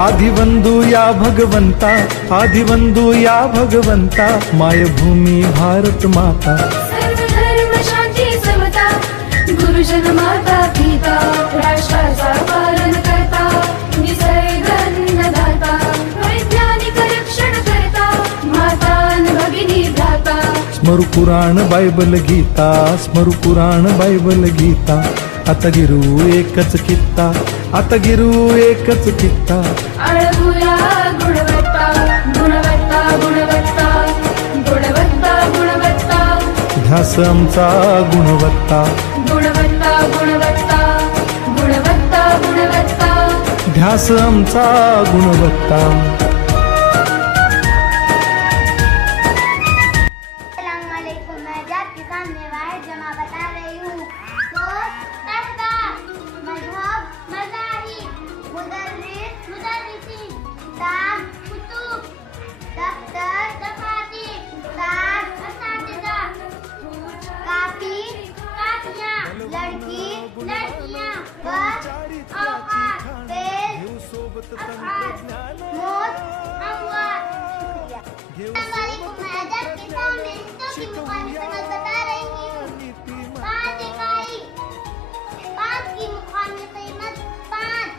आदिवंदू या भगवंता, आदिवंदू या भगवंता, मायभूमी भारत माता। सर्व धर्म शांती समता, गुरुजन माता पिता, राष्ट्राचा पालन करता, निसर्ग अन्नदाता, वैज्ञानिक रक्षण करता, माता न भगिनी भ्राता। स्मरू पुराण बायबल गीता, स्मरू पुराण बायबल गीता, आता गिरू एकच कित्ता, आता गिरू एकच कित्ता। अळगुया गुणवत्ता, गुणवत्ता, गुणवत्ता, गुणवत्ता, गुणवत्ता, ध्यास आमचा गुणवत्ता, गुणवत्ता, गुणवत्ता, गुणवत्ता, गुणवत्ता, ध्यास आमचा गुणवत्ता। अस्सलामुअलैकुम, मैं आपके सामने वाहिद जमा बता रही हूँ। तो तहता, मजहब, मज़ाहिब, मुदर्रिस, मुदर्रिसीन, किताब, कुतुब, दफ्तर, दफातर, उस्ताद, असातिज़ा, काफी, काफियाँ, लड़की, लड़कियाँ, वक्त, औकात, फेल, अफ़आल, मौत, अमवात। शुक्रिया। मैं अदब के सामने रिश्तों की मुखालिफत बता रही हूँ। 5 इकाई, 5 की मुखालिफ कीमत 5,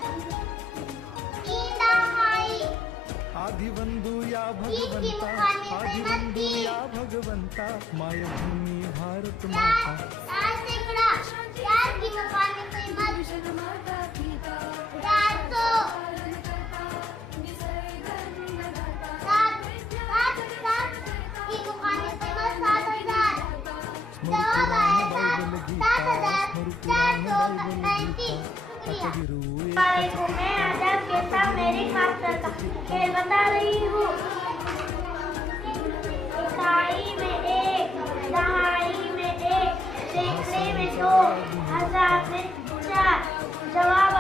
3 दहाई, आदिवंदू या 3 की भगवंता, मुखालिफ कीमत आदिवंदू 30, या भगवंता, मायभूमी भारत 4 माता। 4 सैकड़ा, 4 की मुखालिफ कीमत गुरुजन माता पिता, 400, पालन करता, निसर्ग अन्नदाता, 7 की मुखालिफ कीमत 7,000। जवाब आया 7,435। शुक्रिया। वालेकुम, मैं अदब के साथ मेरी खास का खेल बता रही हूँ। इकाई में 1, दहाई में 1, सैकड़े में 2, हजार में 4। जवाब